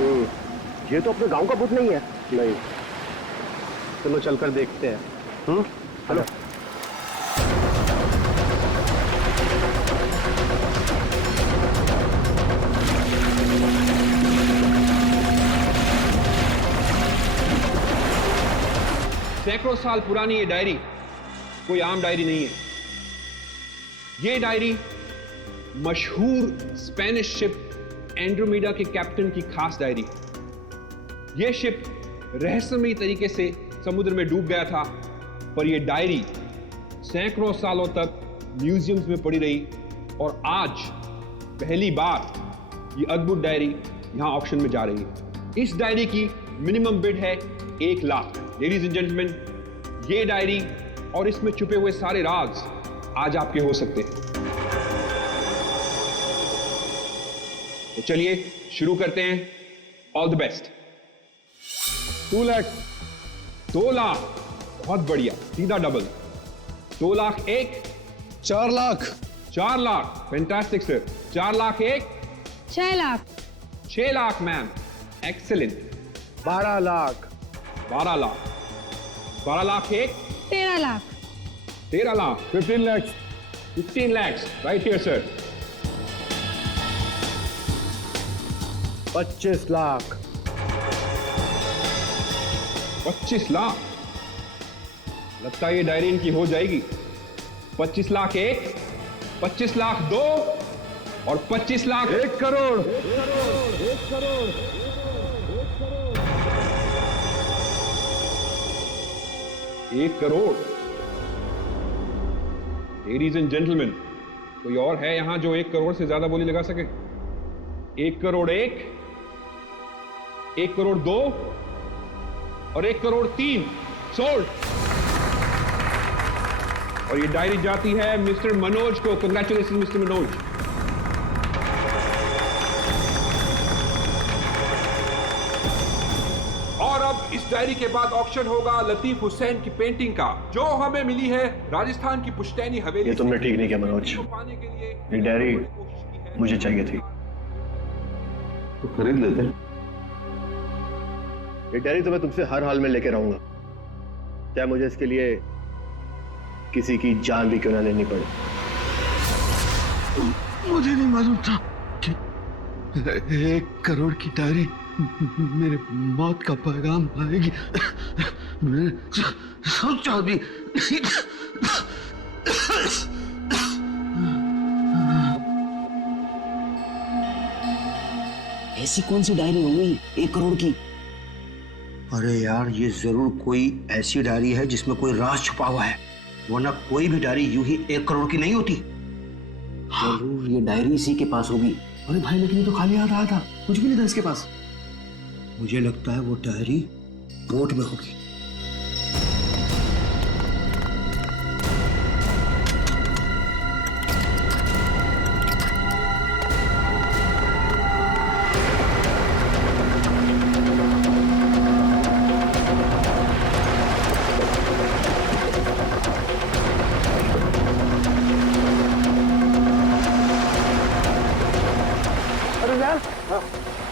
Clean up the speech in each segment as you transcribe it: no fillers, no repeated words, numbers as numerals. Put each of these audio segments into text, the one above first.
ये तो अपने गांव का भूत नहीं है। नहीं, चलो चलकर देखते हैं। हेलो। सैकड़ों साल पुरानी ये डायरी कोई आम डायरी नहीं है। ये डायरी मशहूर स्पेनिश शिप एंड्रोमेडा के कैप्टन की खास डायरी। यह शिप रहस्यमयी तरीके से समुद्र में डूब गया था, पर यह डायरी सैकड़ों सालों तक म्यूजियम्स में पड़ी रही और आज पहली बार ये अद्भुत डायरी यहां ऑक्शन में जा रही है। इस डायरी की मिनिमम बिड है 1 लाख। लेडीज एंड जेंटलमैन, ये डायरी और इसमें छुपे हुए सारे राज आज आपके हो सकते हैं। तो चलिए शुरू करते हैं। All the best. 2 lakh. 2 lakh, बहुत बढ़िया, सीधा double. 2 lakh 1। 4 lakh. 4 lakh, fantastic sir. 4 lakh 1। 6 lakh. 6 lakh ma'am, excellent. 12 lakh. 12 lakh. 12 lakh 1। 13 lakh. 13 lakh. 15 lakhs। 15 lakhs, right here sir। 25 lakh. 25 lakh, लगता है ये डायरी इनकी हो जाएगी। 25 लाख 1, 25 लाख 2 और 25 lakh 1 crore. 1 crore. Ladies and gentleman, कोई और है यहां जो 1 करोड़ से ज्यादा बोली लगा सके? 1 करोड़ 1, 1 करोड़ 2 और 1 करोड़ 3 सोल्ड। और ये डायरी जाती है मिस्टर मनोज को। Congratulation mister Manoj. और अब इस डायरी के बाद ऑक्शन होगा लतीफ हुसैन की पेंटिंग का, जो हमें मिली है राजस्थान की पुश्तैनी हवेली। ये तुमने ठीक नहीं किया मनोज। पाने के लिए ये डायरी मुझे चाहिए थी। तो खरीद लेते। ये डायरी तो मैं तुमसे हर हाल में लेके रहूंगा, चाहे मुझे इसके लिए किसी की जान भी क्यों ना लेनी पड़े। मुझे नहीं मालूम था कि 1 करोड़ की डायरी मेरे मौत का पैगाम लाएगी। मैंने सोचा भी। ऐसी कौन सी डायरी होगी 1 करोड़ की? अरे यार, ये जरूर कोई ऐसी डायरी है जिसमें कोई राज छुपा हुआ है, वरना कोई भी डायरी यूं ही 1 करोड़ की नहीं होती। जरूर ये डायरी इसी के पास होगी। अरे भाई, लेकिन ये तो खाली हाथ आया था, कुछ भी नहीं था इसके पास। मुझे लगता है वो डायरी बोट में होगी।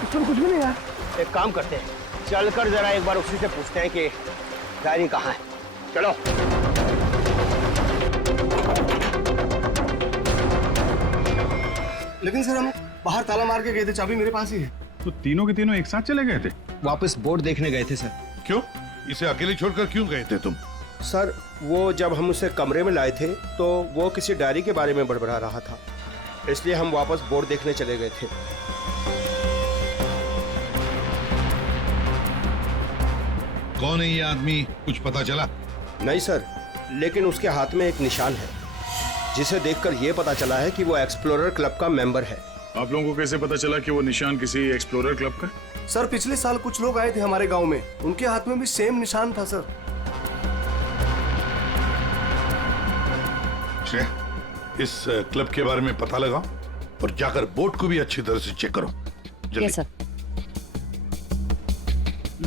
इसमें कुछ भी नहीं है। एक काम करते हैं, चलकर जरा एक बार उसी से पूछते हैं कि डायरी कहाँ है। चलो। लेकिन सर, हम बाहर ताला मार के गए थे, चाबी मेरे पास ही है। तो तीनों के तीनों एक साथ चले गए थे? वापस बोर्ड देखने गए थे सर। क्यों? इसे अकेले छोड़कर क्यों गए थे तुम? सर, वो जब हम उसे कमरे में लाए थे तो वो किसी डायरी के बारे में बड़बड़ा रहा था, इसलिए हम वापस बोर्ड देखने चले गए थे। कौन है ये आदमी, कुछ पता चला? नहीं सर, लेकिन उसके हाथ में एक निशान है, जिसे देखकर यह पता चला है कि वो एक्सप्लोरर क्लब का मेंबर है। आप लोगों को कैसे पता चला कि वो निशान किसी एक्सप्लोरर क्लब का? सर, पिछले साल कुछ लोग आए थे हमारे गांव में, उनके हाथ में भी सेम निशान था सर। इस क्लब के बारे में पता लगाओ और जाकर बोट को भी अच्छी तरह से चेक करो। जल्दी। सर।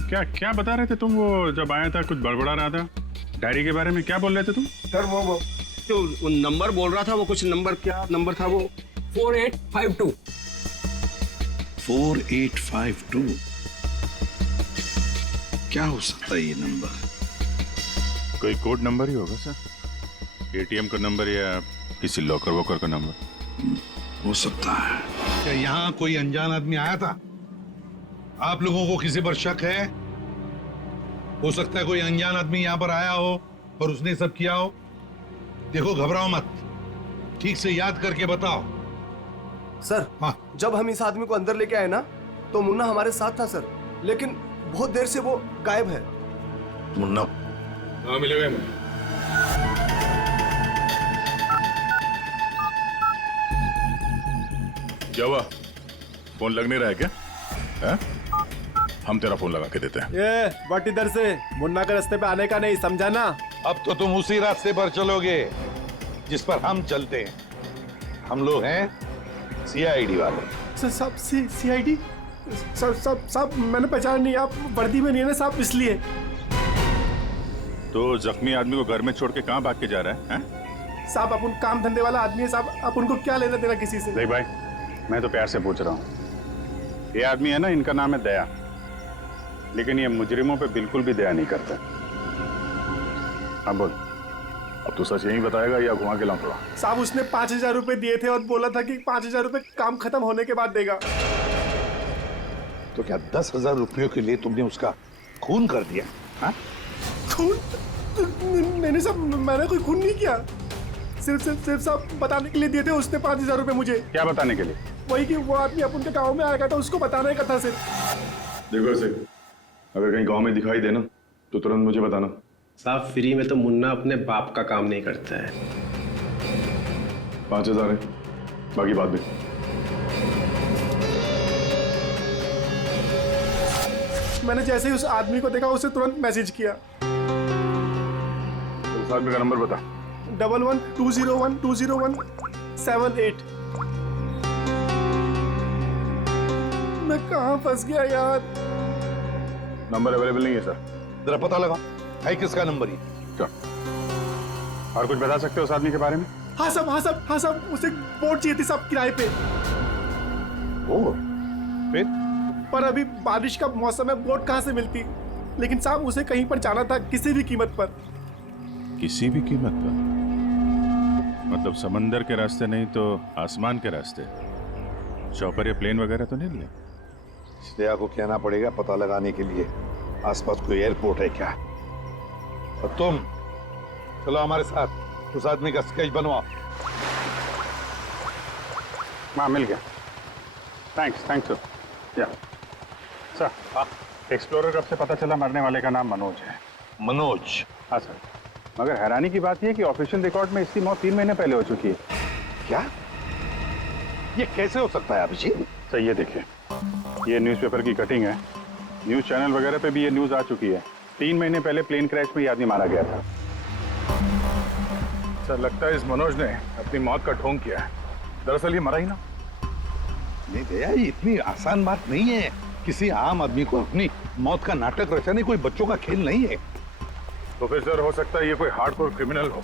क्या क्या बता रहे थे तुम? वो जब आया था कुछ बड़बड़ा रहा था, डायरी के बारे में क्या बोल रहे थे तुम? सर, वो जो नंबर बोल रहा था, वो कुछ नंबर, क्या नंबर था वो? 4852। 4852। क्या हो सकता है ये नंबर? कोई कोड नंबर ही होगा सर, एटीएम का नंबर या किसी लॉकर वॉकर का नंबर। हो सकता है। क्या यहाँ कोई अनजान आदमी आया था? आप लोगों को किसी पर शक है? हो सकता है कोई अनजान आदमी यहाँ पर आया हो और उसने सब किया हो। देखो, घबराओ मत, ठीक से याद करके बताओ। सर, हाँ। जब हम इस आदमी को अंदर लेके आए ना, तो मुन्ना हमारे साथ था सर, लेकिन बहुत देर से वो गायब है। मुन्ना मिलेगा। क्या हुआ? फोन लग नहीं रहा है क्या? है? हम तेरा फोन लगा के देते हैं। ये बट इधर से मुन्ना के रास्ते पे आने का नहीं, समझा ना? अब तो तुम उसी रास्ते पर चलोगे जिस पर हम चलते हैं। हम लोग हैं सीआईडी वाले। सब सीआईडी? सब मैंने पहचान नहीं, आप वर्दी में नहीं है ना साहब, इसलिए। तो जख्मी आदमी को घर में छोड़ के कहाँ भाग के जा रहा है? साहब, आप उन काम धंधे वाला आदमी है साहब, आप उनको क्या लेना देना किसी से? देख भाई, मैं तो प्यार से पूछ रहा हूँ। ये आदमी है ना, इनका नाम है दया, लेकिन ये मुजरिमों पे बिल्कुल भी दया नहीं करता। हाँ बोल, अब तू सच यही बताएगा या घुमा के लाऊं थोड़ा? साहब, उसने 5,000 रुपए दिए थे और बोला था कि 5,000 रुपए काम खत्म होने के बाद देगा। तो क्या 10,000 रुपयों के लिए तुमने उसका खून कर दिया? हाँ? खून? नहीं साहब, मैंने कोई खून नहीं किया। सिर्फ साहब बताने के लिए दिए थे उसने 5,000 रुपए मुझे। क्या बताने के लिए? वही कि वो आदमी अपन के गाँव में आएगा था, उसको बताने का था सिर्फ। देखो से, अगर कहीं गांव में दिखाई देना तो तुरंत मुझे बताना। साहब, फ्री में तो मुन्ना अपने बाप का काम नहीं करता है। 5,000 है, बाकी बात भी। मैंने जैसे ही उस आदमी को देखा उसे तुरंत मैसेज किया। उस आदमी का नंबर बता। 1120120178। मैं कहाँ फंस गया यार? नंबर अवेलेबल नहीं है सर। जरा पता लगा है किसका नंबर ही। और कुछ बता सकते हो उस आदमी के बारे में? हाँ साहब, उसे बोट चाहिए थी साहब, किराए पे। ओ, फिर? पर अभी बारिश का मौसम है, बोट कहाँ से मिलती? लेकिन साहब उसे कहीं पर जाना था, किसी भी कीमत पर। किसी भी कीमत पर? मतलब समंदर के रास्ते नहीं तो आसमान के रास्ते? चौपर या प्लेन वगैरह तो नहीं लिए? दया को कहना पड़ेगा पता लगाने के लिए आसपास कोई एयरपोर्ट है क्या। और तुम चलो हमारे साथ, उस आदमी का स्केच बनवाओ। हाँ, मिल गया। Thanks sir. या सर, हाँ, एक्सप्लोरर कब से पता चला मरने वाले का नाम मनोज है। मनोज? हाँ सर, मगर हैरानी की बात यह है कि ऑफिशियल रिकॉर्ड में इसकी मौत 3 महीने पहले हो चुकी है। क्या? ये कैसे हो सकता है अभिजीत? सर ये देखिए, ये न्यूज़पेपर की कटिंग है, न्यूज़ चैनल वगैरह पे भी ये न्यूज़ आ चुकी है। 3 महीने पहले प्लेन क्रैश में ये आदमी मारा गया था। सर लगता है इस मनोज ने अपनी मौत का ढोंग किया है। दरअसल ये मरा ही ना। नहीं दया, ये इतनी आसान बात नहीं है। किसी आम आदमी को अपनी मौत का नाटक रचाने कोई बच्चों का खेल नहीं है। तो फिर सर हो सकता है ये कोई हार्डकोर क्रिमिनल हो,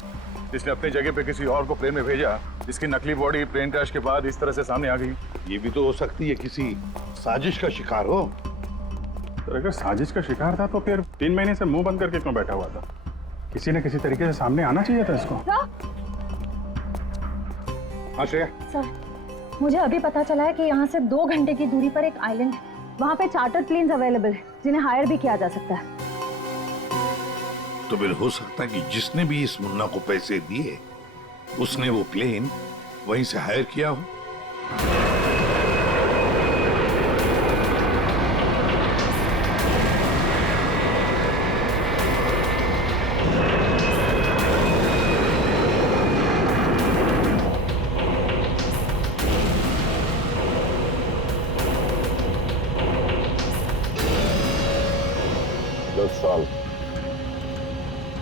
जिसने अपनी जगह पे किसी और को प्लेन में भेजा, जिसकी नकली बॉडी प्लेन क्रैश के बाद इस तरह से सामने आ गई। ये भी तो हो सकती है किसी साजिश का शिकार हो। तो अगर साजिश का शिकार था तो फिर 3 महीने से मुंह बंद करके क्यों बैठा हुआ था? किसी न किसी तरीके से सामने आना चाहिए था इसको। हाँ श्रेया। सर, मुझे अभी पता चला है कि यहाँ से 2 घंटे की दूरी पर एक आइलैंड है। वहाँ पे चार्टर्ड प्लेन्स अवेलेबल है जिन्हें हायर भी किया जा सकता है। तो फिर हो सकता है कि जिसने भी इस मुन्ना को पैसे दिए उसने वो प्लेन वहीं से हायर किया हो। साल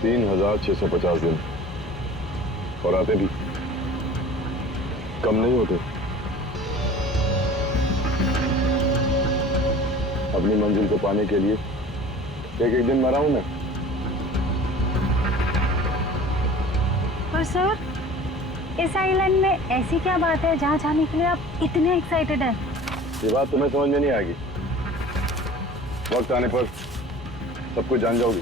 3,650 दिन और आते भी कम नहीं होते। अपनी मंजिल को पाने के लिए एक दिन मरा हूं मैं। पर सर, इस आइलैंड में ऐसी क्या बात है जहाँ जाने के लिए आप इतने एक्साइटेड हैं? ये बात तुम्हें समझ में नहीं आएगी। वक्त आने पर सब कुछ जान जाओगी।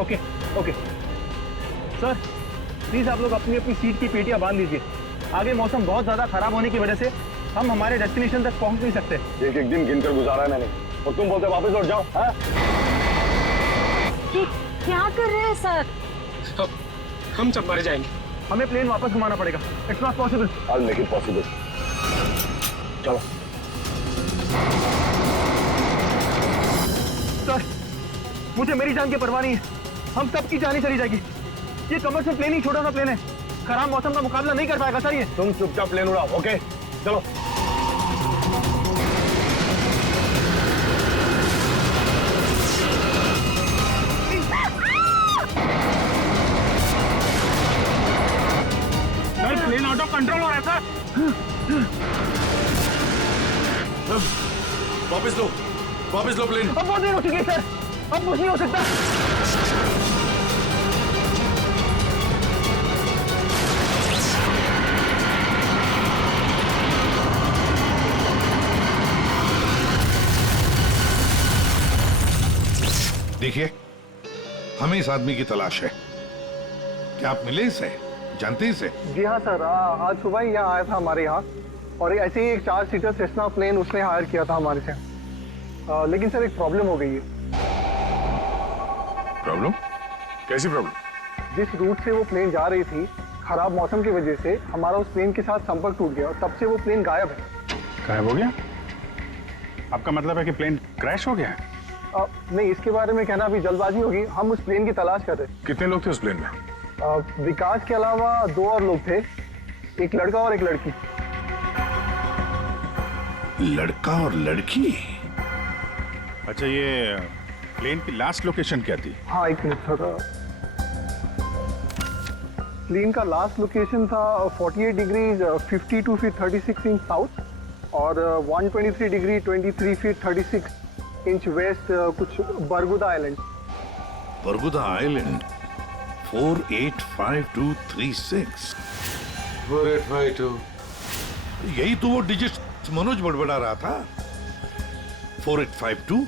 ओके ओके सर, प्लीज आप लोग अपनी अपनी सीट की पेटियां बांध लीजिए। आगे मौसम बहुत ज्यादा खराब होने की वजह से हम हमारे डेस्टिनेशन तक पहुंच नहीं सकते। एक एक दिन गिनकर गुजारा है मैंने, और तुम बोलते वापस लौट जाओ। हाँ? क्या कर रहे हैं सर? हम सब मर जाएंगे। हमें प्लेन वापस घुमाना पड़ेगा। It's not possible. I'll make it possible। चलो सर, मुझे मेरी जान की परवाह नहीं है। हम सबकी जान ही चली जाएगी। ये कमर्शियल प्लेन ही छोटा सा प्लेन है, खराब मौसम का मुकाबला नहीं कर पाएगा सर ये। तुम चुपचाप प्लेन उड़ाओ। ओके चलो। Sir, plane out of control हो रहा है सर। वापस लो प्लेन। अब बहुत देर हो चुकी है सर, अब कुछ नहीं हो सकता। देखिए, हमें इस आदमी की तलाश है। क्या आप मिले इसे? जानते इसे? जी हाँ सर, आज सुबह ही यहाँ आया था हमारे यहाँ, और ऐसे ही एक 4 सीटर सेस्ना प्लेन उसने हायर किया था हमारे से। लेकिन सर एक प्रॉब्लम हो गई है। प्रॉब्लम? कैसी प्रॉब्लम? जिस रूट से वो प्लेन जा रही थी, खराब मौसम की वजह से हमारा उस प्लेन के साथ संपर्क टूट गया और तब से वो प्लेन गायब है। गायब हो गया? आपका मतलब है कि प्लेन क्रैश हो गया है? नहीं, इसके बारे में कहना अभी जल्दबाजी होगी। हम उस प्लेन की तलाश कर रहे कितने लोग थे उस प्लेन में? थे। विकास के अलावा 2 और लोग थे, एक लड़का और एक लड़की। लड़का और लड़की? अच्छा, ये प्लेन की लास्ट लोकेशन क्या थी? हाँ, एक मिनट सर। प्लेन का लास्ट लोकेशन था 48 डिग्री 52 फीट 36 इंच साउथ और 123 डिग्री 23 फीट 36 इंच वेस्ट, कुछ बरगुदा आइलैंड। बरगुदा आइलैंड 485236। 4852। यही तो वो डिजिट मनोज बड़बड़ा रहा था। 4852।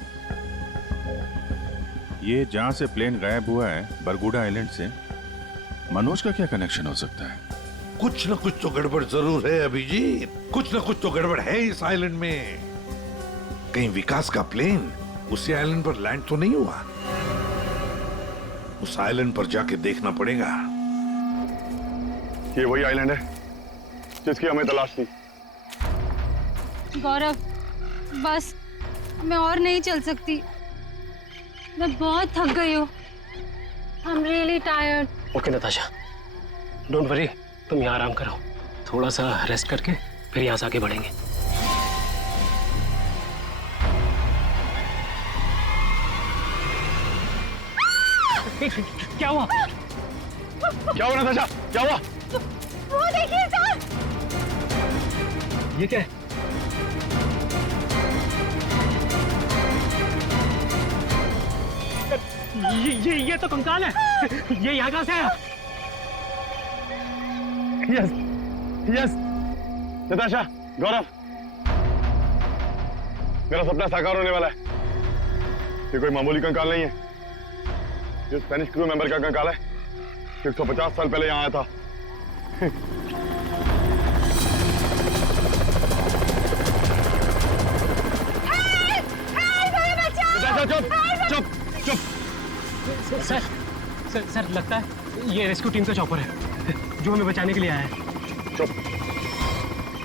ये जहां से प्लेन गायब हुआ है, बरगुडा आइलैंड से, मनोज का क्या कनेक्शन हो सकता है? कुछ ना कुछ तो गड़बड़ जरूर है अभिजीत, कुछ ना कुछ तो गड़बड़ है इस आइलैंड में। कहीं विकास का प्लेन उसी आइलैंड पर लैंड तो नहीं हुआ? उस आइलैंड पर जाके देखना पड़ेगा। ये वही आइलैंड है जिसकी हमें तलाश थी। गौरव, बस मैं और नहीं चल सकती। मैं बहुत थक गई हूँ। I am really tired. Okay Natasha, don't worry, तुम यहाँ आराम करो। थोड़ा सा रेस्ट करके फिर यहाँ से आगे बढ़ेंगे। क्या हुआ? क्या हुआ नताशा? क्या हुआ? वो देखिए सर। ये क्या है? ये तो कंकाल है। ये यहाँ कहाँ से आया? Yes yes. नताशा, गौरव, मेरा सपना साकार होने वाला है। ये कोई मामूली कंकाल नहीं है। ये स्पेनिश क्रू मेंबर का कंकाल है। 150 साल पहले यहाँ आया था। चुप चुप चुप। सर लगता है ये रेस्क्यू टीम का चॉपर है जो हमें बचाने के लिए आया है। चुप।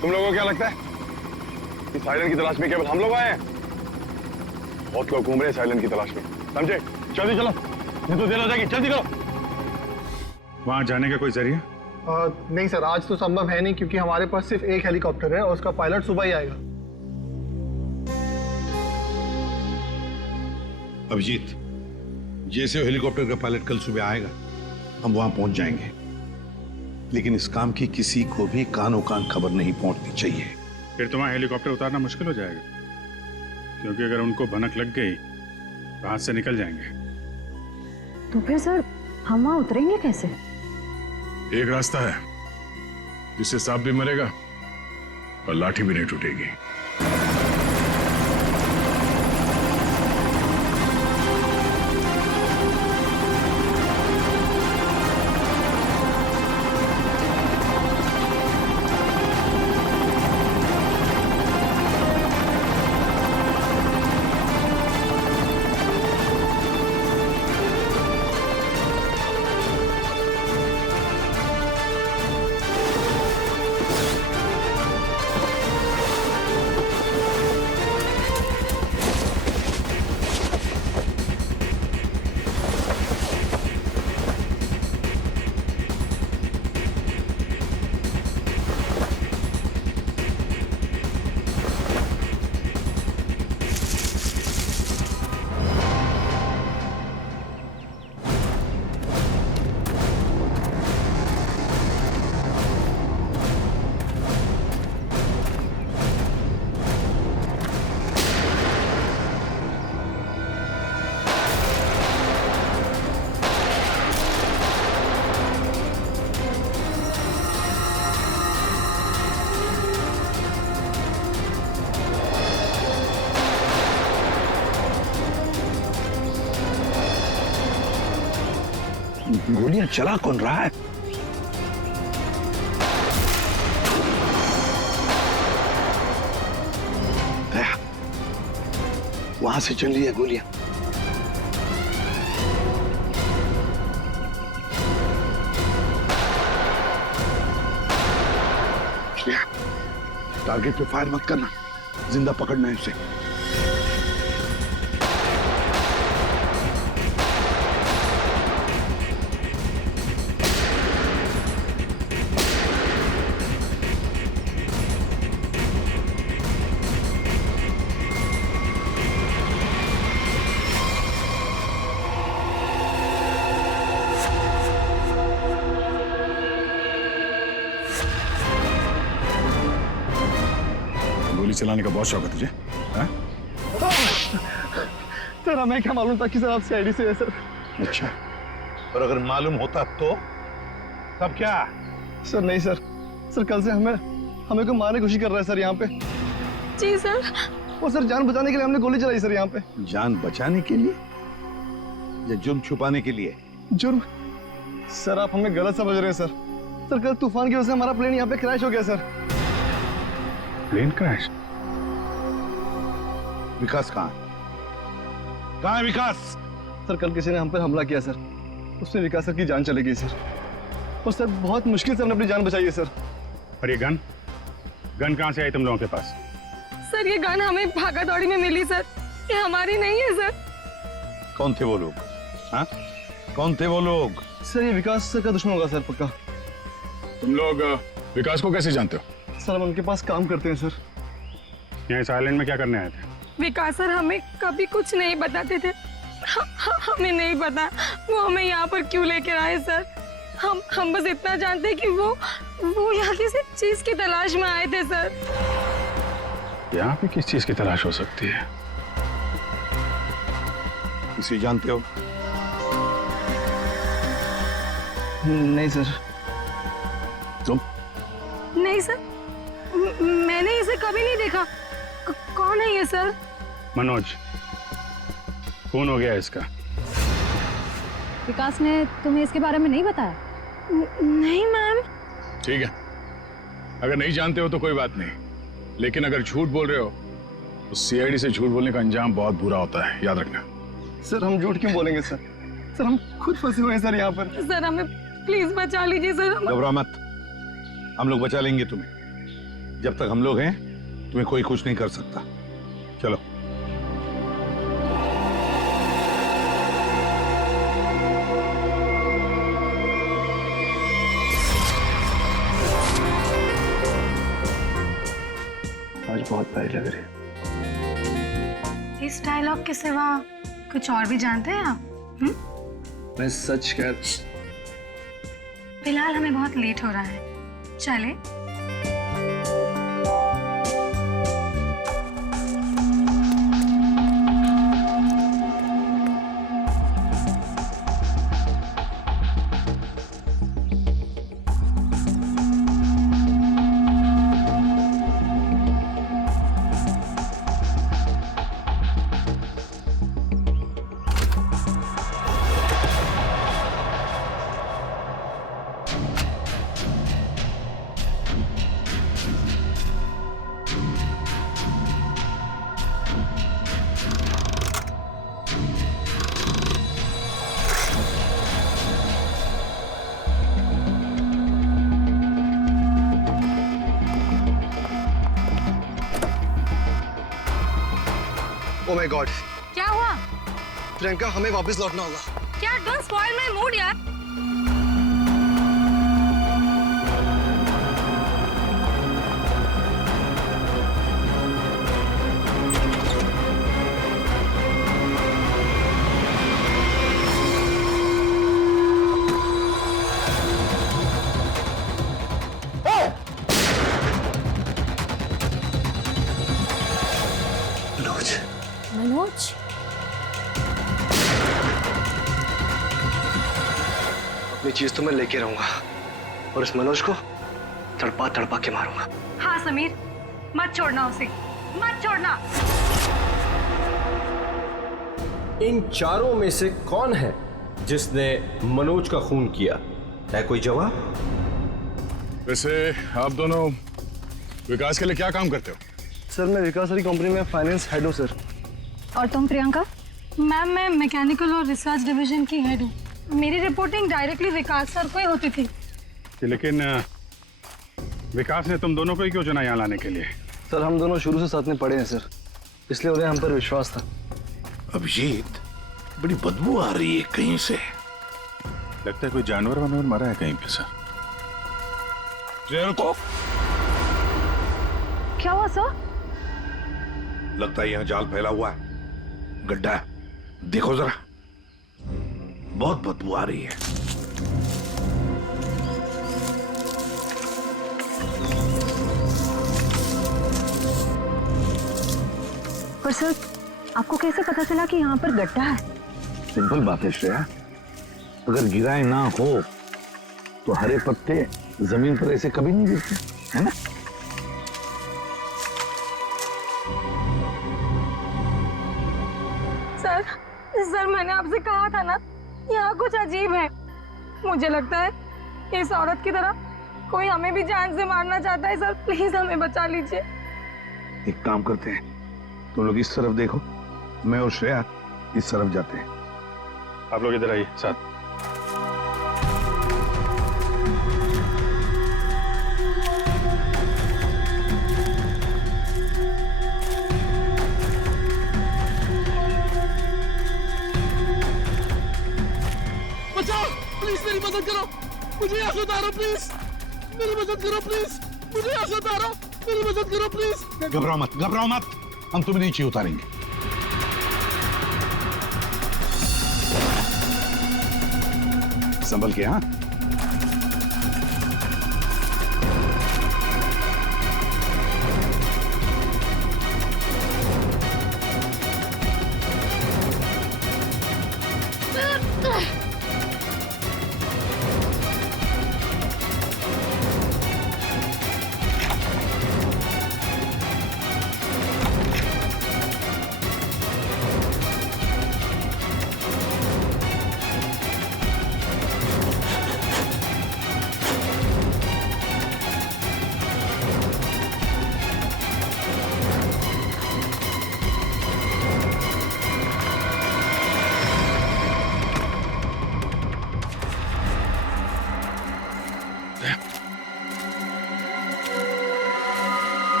तुम लोगों को क्या लगता है इस आइलैंड की तलाश में केवल हम लोग आए हैं? बहुत लोग घूम रहे हैं इस आइलैंड की तलाश में, समझे? जल्दी चलो, नहीं तो देर हो जाएगी। जल्दी करो। वहां जाने का कोई जरिया? नहीं सर, आज तो संभव है नहीं क्योंकि हमारे पास सिर्फ एक हेलीकॉप्टर है और उसका पायलट सुबह ही आएगा। अभिजीत, जैसे हेलीकॉप्टर का पायलट कल सुबह आएगा हम वहां पहुंच जाएंगे, लेकिन इस काम की किसी को भी कानो कान खबर नहीं पहुंचनी चाहिए। फिर तुम्हारा हेलीकॉप्टर उतारना मुश्किल हो जाएगा, क्योंकि अगर उनको भनक लग गई तो हाथ से निकल जाएंगे। तो फिर सर हम वहाँ उतरेंगे कैसे? एक रास्ता है जिससे सांप भी मरेगा और लाठी भी नहीं टूटेगी। गोलियां चला कौन रहा है? वहां से चल रही है गोलियां। टारगेट पे फायर मत करना, जिंदा पकड़ना है उसे। गोली चलाने का बहुत शौक है तुझे, हाँ? सर हमें क्या मालूम था कि सर आप सीआईडी से है सर। अच्छा, और अगर मालूम होता तो तब क्या? सर नहीं सर, सर कल से हमें को मारने की कोशिश कर रहा है सर यहाँ पे। जी सर। वो सर जान बचाने के लिए हमने गोली चलाई सर यहाँ पे। जान बचाने के लिए या जुर्म छुपाने के लिए? जुर्म? सर आप हमें गलत समझ रहे हैं सर। सर कल तूफान की वजह से हमारा प्लेन यहाँ पे क्रैश हो गया सर। Plane crash? विकास कहाँ है विकास? सर कल किसी ने हम पर हमला किया सर, उसमें विकास सर की जान चली गई सर। और सर बहुत मुश्किल से हमने अपनी जान बचाई है सर। और ये गन कहाँ से आई तुम लोगों के पास? सर ये गन हमें भागा दौड़ी में मिली सर, ये हमारी नहीं है सर। कौन थे वो लोग? हाँ, कौन थे वो लोग? सर ये विकास सर का दुश्मन होगा सर पक्का। तुम लोग विकास को कैसे जानते हो? सर हम उनके पास काम करते हैं सर। यहाँ इस आइलैंड में क्या करने आए थे? विकास सर हमें कभी कुछ नहीं बताते थे। हमें नहीं पता वो हमें यहाँ पर क्यों लेकर आए सर। हम बस इतना जानते हैं कि वो यहाँ किसी चीज की तलाश में आए थे सर। यहाँ पे किस चीज की तलाश हो सकती है? किसी जानते हो? नहीं सर। तुम? नहीं सर, मैंने इसे कभी नहीं देखा। कौन है ये सर? मनोज, खून हो गया इसका। विकास ने तुम्हें इसके बारे में नहीं बताया? नहीं मैम। ठीक है, अगर नहीं जानते हो तो कोई बात नहीं, लेकिन अगर झूठ बोल रहे हो तो सीआईडी से झूठ बोलने का अंजाम बहुत बुरा होता है, याद रखना। सर हम झूठ क्यों बोलेंगे सर? सर हम खुद फंसे हुए हैं सर यहाँ पर। सर हमें प्लीज बचा लीजिए सर। घबरा मत, हम लोग बचा लेंगे तुम्हें। जब तक हम लोग हैं तुम्हें कोई कुछ नहीं कर सकता। चलो। आज बहुत प्यारी लग रही है। इस डायलॉग के सिवा कुछ और भी जानते हैं आप? मैं सच कह। फिलहाल हमें बहुत लेट हो रहा है, चले? ओ माय गॉड, क्या हुआ? प्रियंका हमें वापस लौटना होगा। क्या? डोंट स्पॉइल माय मूड यार। मनोज, अपनी चीज तो मैं लेके रहूंगा और इस मनोज को तड़पा तड़पा के मारूंगा। हाँ समीर, मत छोड़ना उसे, मत छोड़ना। इन चारों में से कौन है जिसने मनोज का खून किया? है कोई जवाब? वैसे आप दोनों विकास के लिए क्या काम करते हो? सर मैं विकास सर की कंपनी में फाइनेंस हेड हूँ सर। और तुम प्रियंका? मैम मैं मैकेनिकल और रिसर्च डिवीजन की हेड हूँ। मेरी रिपोर्टिंग डायरेक्टली विकास सर को ही होती थी। लेकिन विकास ने तुम दोनों को ही क्यों चुना यहाँ लाने के लिए? सर हम दोनों शुरू से साथ में पढ़े हैं सर, इसलिए उन्हें हम पर विश्वास था। अभिजीत, बड़ी बदबू आ रही है कहीं से। लगता है कोई जानवर वानवर मरा है कहीं पे सर। क्या हुआ सर? लगता है यहाँ जाल फैला हुआ है, गड्ढा है। देखो जरा, बहुत बदबू आ रही है। पर सर आपको कैसे पता चला कि यहाँ पर गड्ढा है? सिंपल बात है श्रेया, अगर गिराए ना हो तो हरे पत्ते जमीन पर ऐसे कभी नहीं गिरते, है ना? सर मैंने आपसे कहा था ना, यहाँ कुछ अजीब है। मुझे लगता है इस औरत की तरह कोई हमें भी जान से मारना चाहता है। सर प्लीज हमें बचा लीजिए। एक काम करते हैं, तुम लोग इस तरफ देखो, मैं और श्रेया इस तरफ जाते हैं। आप लोग इधर आइए साथ। प्लीज मेरी मदद करो, मुझे यहाँ से उतारो प्लीज, मेरी मदद करो प्लीज, मुझे यहाँ से उतारो, मेरी मदद करो प्लीज। घबराओ मत, घबराओ मत, हम तुम्हें नीचे उतारेंगे। संभल के। हाँ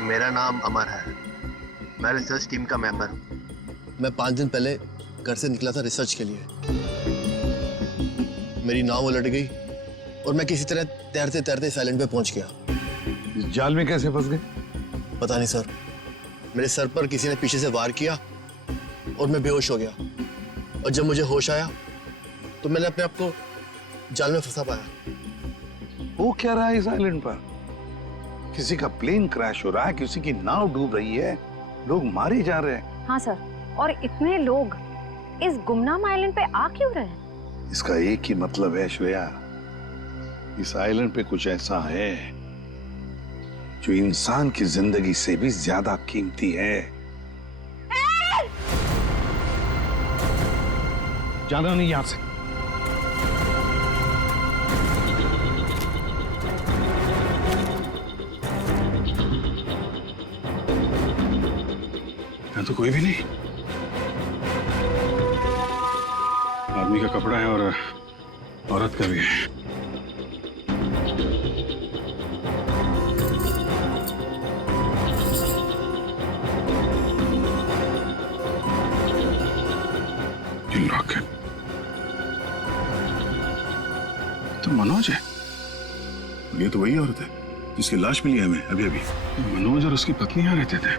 मेरा नाम अमर है, मैं रिसर्च टीम का मेंबर हूँ। मैं 5 दिन पहले घर से निकला था रिसर्च के लिए। मेरी नाव उलट गई और मैं किसी तरह तैरते तैरते इस आइलैंड पे पहुंच गया। इस जाल में कैसे फंस गए? पता नहीं सर, मेरे सर पर किसी ने पीछे से वार किया और मैं बेहोश हो गया। और जब मुझे होश आया तो मैंने अपने आप को जाल में फंसा पाया। वो क्या रहा है इस आइलैंड पर? किसी का प्लेन क्रैश हो रहा है, किसी की नाव डूब रही है, लोग मारे जा रहे हैं। हाँ सर, और इतने लोग इस गुमनाम आइलैंड पे आ क्यों रहे हैं? इसका एक ही मतलब है श्रेया, इस आइलैंड पे कुछ ऐसा है जो इंसान की जिंदगी से भी ज्यादा कीमती है। जाना नहीं यहां से। यहाँ तो कोई भी नहीं। आदमी का कपड़ा है और औरत का भी है। मनोज है? ये तो वही औरत है जिसकी लाश मिली हमें अभी अभी। मनोज और उसकी पत्नी यहाँ रहते थे।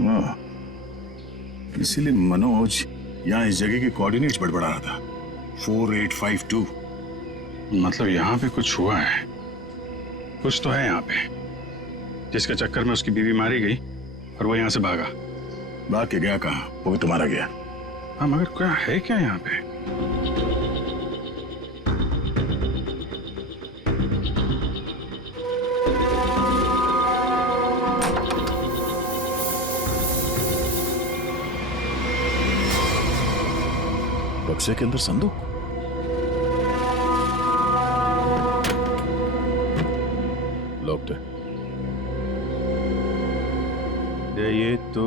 वाह, इसीलिए मनोज यहाँ इस जगह के कोऑर्डिनेट्स बड़बड़ा रहा था। 4852। मतलब यहाँ पे कुछ हुआ है, कुछ तो है यहाँ पे, जिसके चक्कर में उसकी बीवी मारी गई और वो यहाँ से भागा। भाग के गया कहाँ? वो भी तुम्हारा गया। हाँ, मगर क्या है क्या यहाँ पे? बक्से के अंदर संदूक। लॉक्ड है। ये तो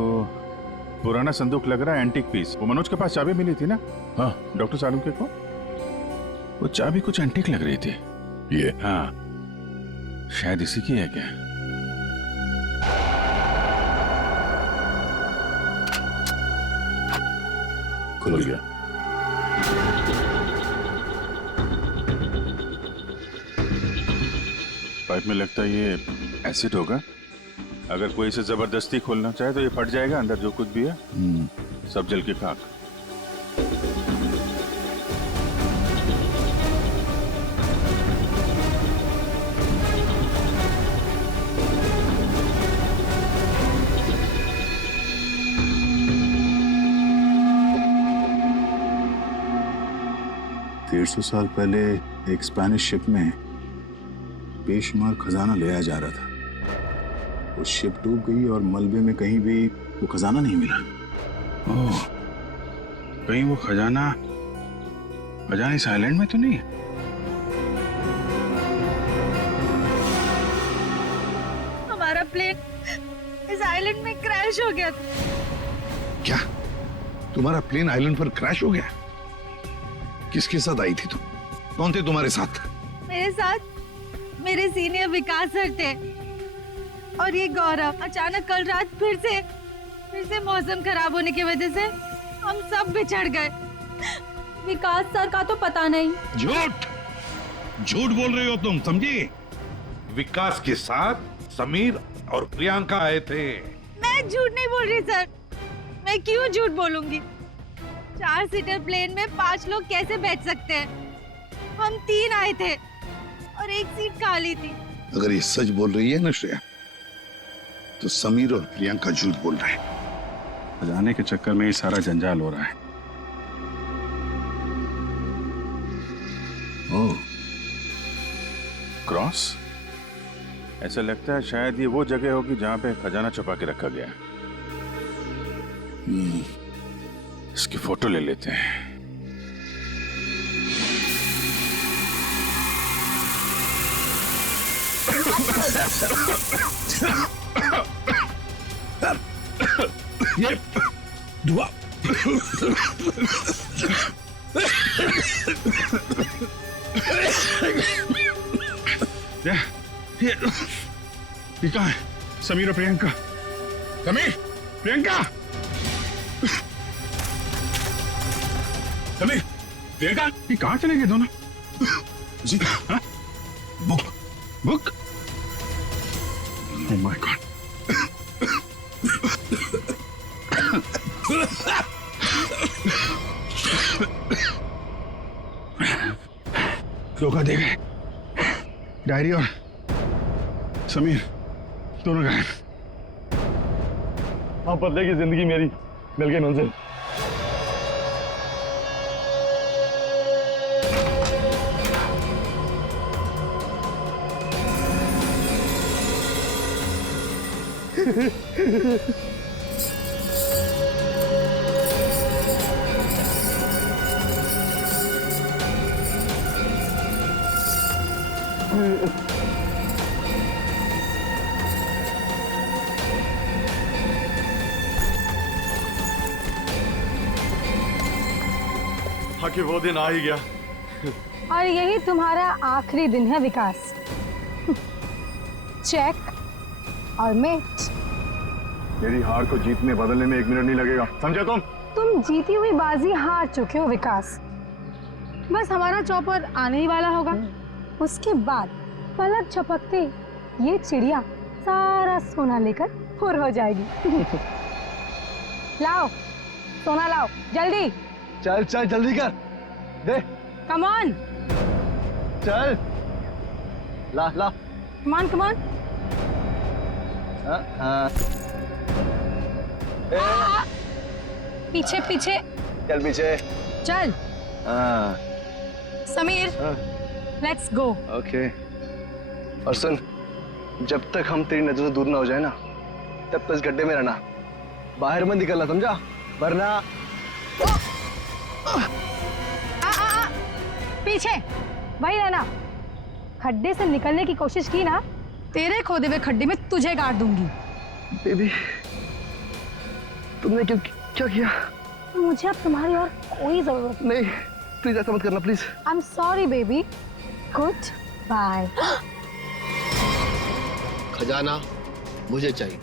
पुराना संदूक लग रहा है, एंटीक पीस। वो मनोज के पास चाबी मिली थी ना? हाँ, डॉक्टर सालुंके को। वो चाबी कुछ एंटीक लग रही थी। ये? हाँ, शायद इसी की है क्या? खुल गया। पाइप में लगता है ये एसिड होगा। अगर कोई इसे जबरदस्ती खोलना चाहे तो ये फट जाएगा। अंदर जो कुछ भी है सब जल के खाक। सौ साल पहले एक स्पेनिश शिप में बेशुमार खजाना ले आया जा रहा था। वो शिप डूब गई और मलबे में कहीं भी वो खजाना नहीं मिला। ओह, कहीं वो खजाना इस आइलैंड में तो नहीं है? हमारा प्लेन इस आइलैंड में क्रैश हो गया था। क्या तुम्हारा प्लेन आइलैंड पर क्रैश हो गया? किसके साथ आई थी तुम? कौन थे तुम्हारे साथ? मेरे साथ मेरे सीनियर विकास सर थे और ये गौरव। अचानक कल रात फिर से मौसम खराब होने की वजह से हम सब बिछड़ गए। विकास सर का तो पता नहीं। झूठ बोल रही हो तुम, समझी? विकास के साथ समीर और प्रियंका आए थे। मैं झूठ नहीं बोल रही सर। मैं क्यों झूठ बोलूंगी? 4 सीटर प्लेन में 5 लोग कैसे बैठ सकते हैं? हम 3 आए थे और एक सीट खाली थी। अगर ये सच बोल रही है ना श्रेया, तो समीर और प्रियंका झूठ बोल रहे हैं। जाने के चक्कर में ये सारा जंजाल हो रहा है। ओह, क्रॉस? ऐसा लगता है शायद ये वो जगह होगी जहां पे खजाना छुपा के रखा गया। इसकी फोटो ले लेते हैं। ये धुआं ये कहाँ है? समीर और प्रियंका। समीर, प्रियंका, समीर, प्रियंका, ये कहाँ चले गए दोनों? जी, हाँ? बुक? Oh my God! धोखा दे गए। डायरी और समीर दोनों गायब। हाँ, बदले की जिंदगी मेरी मिल गई मंजिल। आखिर वो दिन आ ही गया। और यही तुम्हारा आखिरी दिन है विकास। चेक और मेट। मेरी हार को जीतने बदलने में 1 मिनट नहीं लगेगा, समझे तुम? तुम जीती हुई बाजी हार चुके हो विकास। बस हमारा चॉपर आने ही वाला होगा। उसके बाद पलक झपकते ये चिड़िया सारा सोना लेकर फुर हो जाएगी। लाओ सोना लाओ जल्दी। चल चल जल्दी कर दे। Come on. चल ला ला। Come on come on. पीछे पीछे चल पीछे चल। Sameer let's go. ओके। और सुन, जब तक हम तेरी नजर से दूर ना हो जाए ना, तब तक इस गड्ढे में रहना, बाहर मत निकलना, समझा? वरना पीछे वही रहना। खड्डे से निकलने की कोशिश की ना, तेरे खोदे हुए खड्डे में तुझे गाड़ दूंगी। बेबी, तुमने क्या किया? मुझे अब तुम्हारी और कोई जरूरत नहीं, प्लीज ऐसा मत करना please. I am sorry baby. Good bye. खजाना मुझे चाहिए।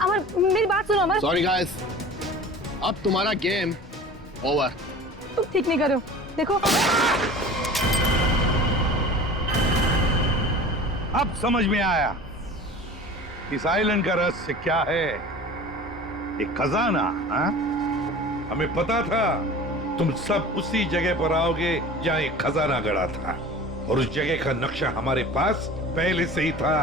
अमर मेरी बात सुनो अमर। सॉरी गाइस, अब तुम्हारा गेम ओवर। तुम ठीक नहीं कर रहे हो, देखो। अब समझ में आया इस आइलैंड का रहस्य क्या है। एक खजाना। हाँ? हमें पता था तुम सब उसी जगह पर आओगे जहां एक खजाना गड़ा था, और उस जगह का नक्शा हमारे पास पहले से ही था।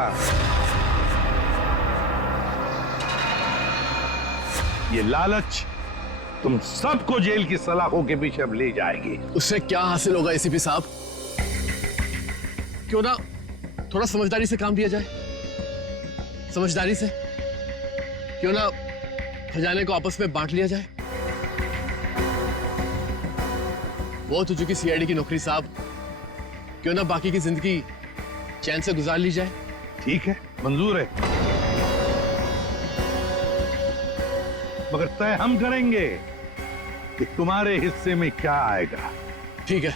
ये लालच तुम सबको जेल की सलाखों के पीछे अब ले जाएगी। उससे क्या हासिल होगा एसीपी साहब? क्यों ना थोड़ा समझदारी से काम लिया जाए? समझदारी से क्यों ना खजाने को आपस में बांट लिया जाए? वो तो चुकी सीआईडी की नौकरी साहब, क्यों ना बाकी की जिंदगी चैन से गुजार ली जाए? ठीक है, मंजूर है, मगर तय हम करेंगे कि तुम्हारे हिस्से में क्या आएगा। ठीक है।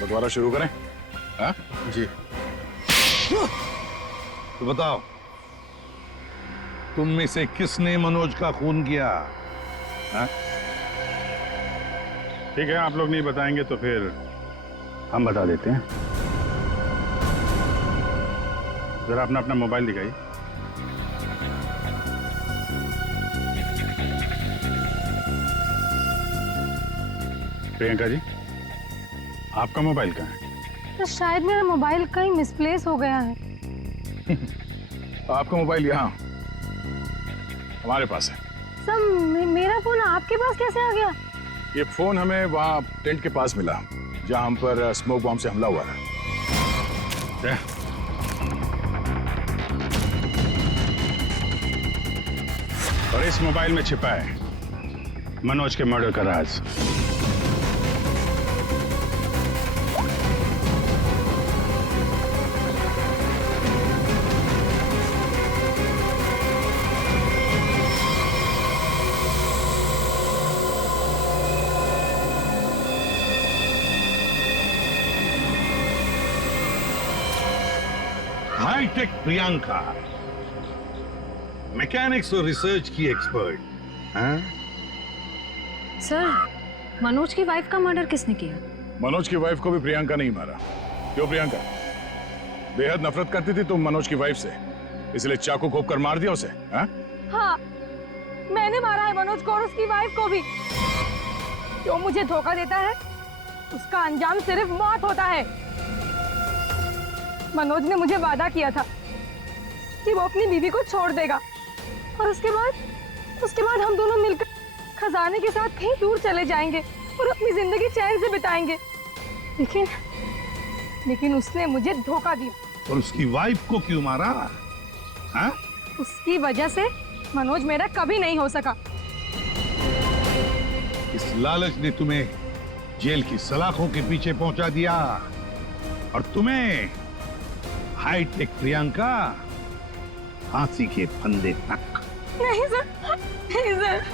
बंटवारा शुरू करें? हाँ? जी। तो बताओ, तुम में से किसने मनोज का खून किया? हाँ? ठीक है, आप लोग नहीं बताएंगे तो फिर हम बता देते हैं। जरा अपना अपना मोबाइल दिखाइए। प्रियंका जी, आपका मोबाइल कहाँ है? तो शायद मेरा मोबाइल कहीं मिसप्लेस हो गया है। आपका मोबाइल यहाँ हमारे पास है। सर मेरा फोन आपके पास कैसे आ गया? ये फोन हमें वहाँ टेंट के पास मिला जहाँ हम पर स्मोक बॉम्ब से हमला हुआ था। और इस मोबाइल में छिपा है मनोज के मर्डर का राज। हाईटेक प्रियंका, मैकेनिक्स और रिसर्च की एक्सपर्ट। हाँ? सर, मनोज की वाइफ का मर्डर किसने किया? मनोज की वाइफ को भी प्रियंका नहीं मारा। क्यों प्रियंका? बेहद नफरत करती थी तुम मनोज की वाइफ से, इसलिए चाकू घोंप कर मार दिया उसे? हाँ? हाँ, मैंने मारा है मनोज को और उसकी वाइफ को भी। जो मुझे धोखा देता है उसका अंजाम सिर्फ मौत होता है। मनोज ने मुझे वादा किया था कि वो अपनी बीवी को छोड़ देगा, और उसके बाद हम दोनों मिलकर खजाने के साथ कहीं दूर चले जाएंगे और अपनी जिंदगी चैन से बिताएंगे। लेकिन उसने मुझे धोखा दिया। और उसकी वाइफ को क्यों मारा? हाँ? उसकी वजह से मनोज मेरा कभी नहीं हो सका। इस लालच ने तुम्हें जेल की सलाखों के पीछे पहुंचा दिया, और तुम्हें हाईटेक प्रियंका फांसी के फंदे तक। नहीं सर, नहीं सर।